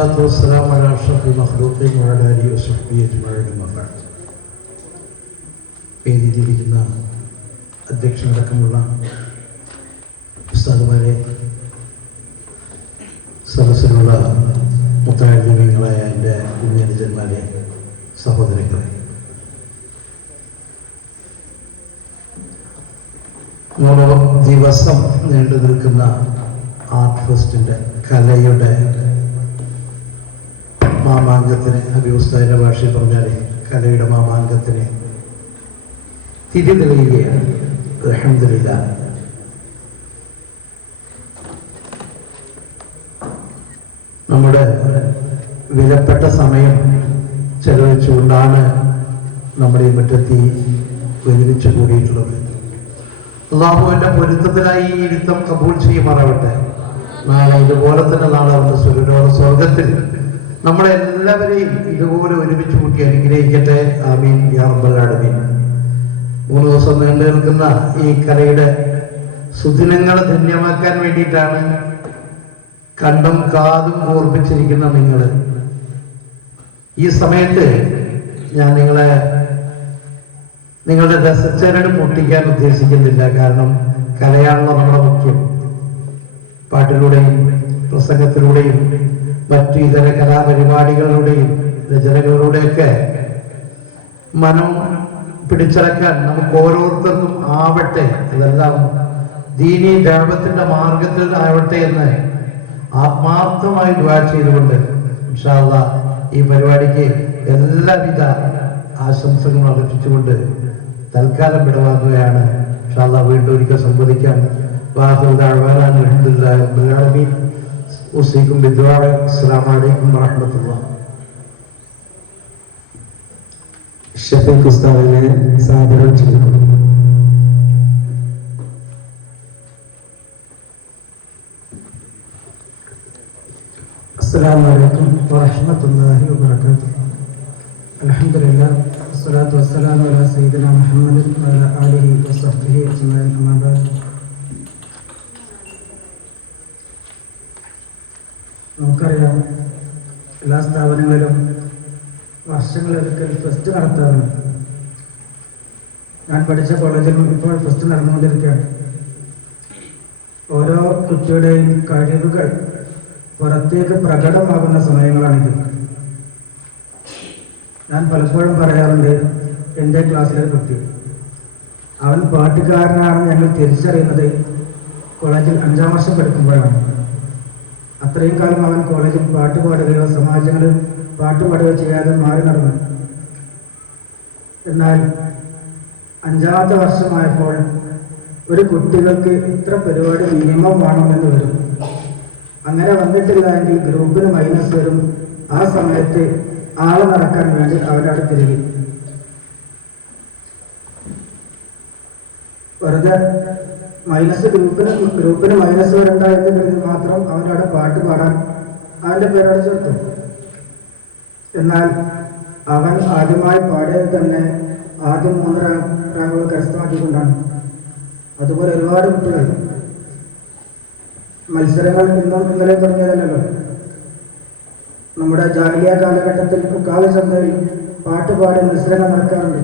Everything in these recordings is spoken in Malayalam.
والصلاة والسلام على أشرف المخلوقين وعلى آله وصحبه أجمعين أما بعد. വേദിയിലിരിക്കുന്ന അധ്യക്ഷനടക്കമുള്ള ഉസ്താദുമാരെ, സദസ്സിലുള്ള മുത്താഴ്ചകളായ എൻ്റെ കുഞ്ഞനുജന്മാരെ, സഹോദരങ്ങളെ, 3 ദിവസം നീണ്ടു നിൽക്കുന്ന ആർട്ട് ഫെസ്റ്റിൻ്റെ കലയുടെ മാമാങ്കത്തിന്, അഭിവസ്ഥായുടെ ഭാഷയിൽ പറഞ്ഞാൽ കലയുടെ മാമാങ്കത്തിന് തിരി തെളിയുകയാണ്. അൽഹംദുലില്ലാഹ്. നമ്മുടെ വിലപ്പെട്ട സമയം ചെലവഴിച്ചുകൊണ്ടാണ് നമ്മുടെ ഈ മുറ്റത്തി ഒരുമിച്ച് കൂടിയിട്ടുള്ളത്. അള്ളാഹുവിന്റെ പൊരുത്തത്തിനായി ഈ ഇരുത്തം കബൂൽ ചെയ്യുമാറാവട്ടെ. നാളെ ഇതുപോലെ തന്നെ നാളെ അവരുടെ സ്വർഗത്തിൽ നമ്മളെല്ലാവരെയും ഇതുപോലെ ഒരുമിച്ച് കൂട്ടി അനുഗ്രഹിക്കട്ടെ. ആമീൻ യാ റബ്ബൽ ആലമീൻ. 3 ദിവസം നീണ്ടു നിൽക്കുന്ന ഈ കലയുടെ സുദിനങ്ങളെ ധന്യമാക്കാൻ വേണ്ടിയിട്ടാണ് കണ്ടും കാതും ഓർപ്പിച്ചിരിക്കുന്ന നിങ്ങൾ. ഈ സമയത്ത് ഞാൻ നിങ്ങളുടെ രസച്ചരട് പൊട്ടിക്കാൻ ഉദ്ദേശിക്കുന്നില്ല. കാരണം കലയാണല്ലോ നമ്മുടെ മുഖ്യം. പാട്ടിലൂടെയും പ്രസംഗത്തിലൂടെയും മറ്റു ഇതര കലാപരിപാടികളിലൂടെയും രചനകളിലൂടെയൊക്കെ മനം പിടിച്ചടക്കാൻ നമുക്ക് ഓരോരുത്തർക്കും ആവട്ടെ. അതെല്ലാം ദീനീ ദഅവത്തിന്റെ മാർഗത്തിൽ ആവട്ടെ എന്ന് ആത്മാർത്ഥമായി ദുആ ചെയ്തുകൊണ്ട് ഇൻഷാ അല്ലാഹ് ഈ പരിപാടിക്ക് എല്ലാവിധ ആശംസകളും അർപ്പിച്ചുകൊണ്ട് തൽക്കാലം വിടവാങ്ങുകയാണ്. ഇൻഷാ അല്ലാഹ് വീണ്ടും ഒരിക്കൽ സംവദിക്കാം. വാഹിറു ദഅവാനാ അൽഹംദുലില്ലാഹി റബ്ബിൽ ആലമീൻ. ഉസീകും ബിദ്ദുആ. അസ്സലാമു അലൈക്കും വറഹ്മത്തുള്ളാഹി. ഷഫീഖ് ഉസ്താദിനെ സാദരം ചെയ്യുന്നു. അസ്സലാമു അലൈക്കും വറഹ്മത്തുള്ളാഹി വബറകാതുഹു. അൽഹംദുലില്ലാഹ് വസ്സലാത്തു വസ്സലാമു അലാ സയ്യിദിനാ മുഹമ്മദിൻ വഅലാ ആലിഹി വസഹ്ബിഹി അജ്മഈൻ. അമ്മാ ബഅദ്. നമുക്കറിയാം, എല്ലാ സ്ഥാപനങ്ങളിലും വർഷങ്ങളൊരിക്കൽ ഫെസ്റ്റ് നടത്താറുണ്ട്. ഞാൻ പഠിച്ച കോളേജിലും ഇപ്പോൾ ഫെസ്റ്റ് നടന്നുകൊണ്ടിരിക്കുകയാണ്. ഓരോ കുട്ടിയുടെയും കഴിവുകൾ പുറത്തേക്ക് പ്രകടമാകുന്ന സമയങ്ങളാണിത്. ഞാൻ പലപ്പോഴും പറയാറുണ്ട്, എൻ്റെ ക്ലാസ്സിലെ കുട്ടി അവൻ പാട്ടുകാരനാണെന്ന് ഞങ്ങൾ തിരിച്ചറിയുന്നത് കോളേജിൽ 5ാം വർഷം പഠിക്കുമ്പോഴാണ്. അത്രയും കാലം അവൻ കോളേജിൽ പാട്ട് പാടുകയോ സമാജങ്ങളിൽ പാട്ട് പാടുകയോ ചെയ്യാതെ മാറി നടന്നു. എന്നാൽ 5ാമത്തെ വർഷമായപ്പോൾ ഒരു കുട്ടികൾക്ക് ഇത്ര പരിപാടി മിനിമം വേണമെന്ന് വരും. അങ്ങനെ വന്നിട്ടില്ല എങ്കിൽ ഗ്രൂപ്പിന് മൈനസ് വരും. ആ സമയത്ത് ആളെ നടക്കാൻ വേണ്ടി അവരുടെ അടുത്തിരിക്കും. വെറുതെ മൈനസ് ഗ്രൂപ്പിന് മൈനസ് വരണ്ട എന്ന് കരുതി മാത്രം അവൻ്റെ അവിടെ പാട്ട് പാടാൻ അവൻ്റെ പേരോട് ചേർത്തു. എന്നാൽ അവൻ ആദ്യമായി പാടിയത് തന്നെ ആദ്യം 3 റാങ്കുകൾ കരസ്ഥമാക്കിക്കൊണ്ടാണ്. അതുപോലെ ഒരുപാട് കുട്ടികൾ മത്സരങ്ങൾ ഇന്നും ഇന്നലെ തുടങ്ങിയതല്ലോ. നമ്മുടെ ജാഹിലിയ കാലഘട്ടത്തിൽ കാവ്യ ചന്തയിൽ പാട്ടുപാടി മത്സരങ്ങൾ നടക്കാറുണ്ട്.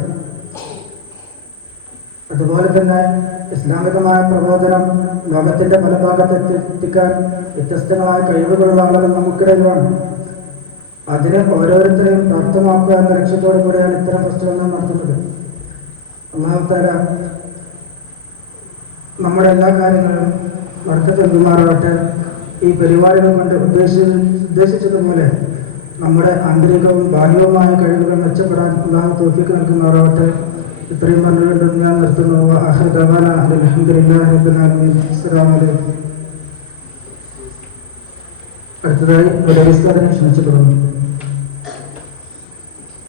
അതുപോലെ തന്നെ ഇസ്ലാമികമായ പ്രബോധനം ലോകത്തിന്റെ പല ഭാഗത്ത് എത്തിക്കാൻ വ്യത്യസ്തമായ കഴിവുകളുള്ള ആളുകൾ നമുക്കിടയിലുമാണ്. അതിനെ ഓരോരുത്തരെയും പ്രാപ്തമാക്കുക എന്ന ലക്ഷ്യത്തോടു കൂടിയാണ് ഇത്തരം ഫെസ്റ്റുകൾ നടത്തുന്നത്. അല്ലാഹു തആല നമ്മുടെ എല്ലാ കാര്യങ്ങളും ബർക്കത്ത് നൽകുമാറാവട്ടെ. ഈ പരിപാടികൾ കൊണ്ട് ഉദ്ദേശിച്ചതുപോലെ നമ്മുടെ ആന്തരികവും ബാഹ്യവുമായ കഴിവുകൾ മെച്ചപ്പെടാൻ അല്ലാഹു തൗഫീഖ് നൽകുമാറാവട്ടെ. ഇത്രയും പറഞ്ഞുകൊണ്ട് ഞാൻ നിർത്തുന്നു. ആഖിറു ദഅവാനാ അൽഹംദുലില്ലാഹി റബ്ബിൽ ആലമീൻ. അസ്സലാമു അലൈക്കും. അടുത്തതായി ഒരു ഉസ്താദിനെ ക്ഷണിച്ചു തുടങ്ങുന്നു.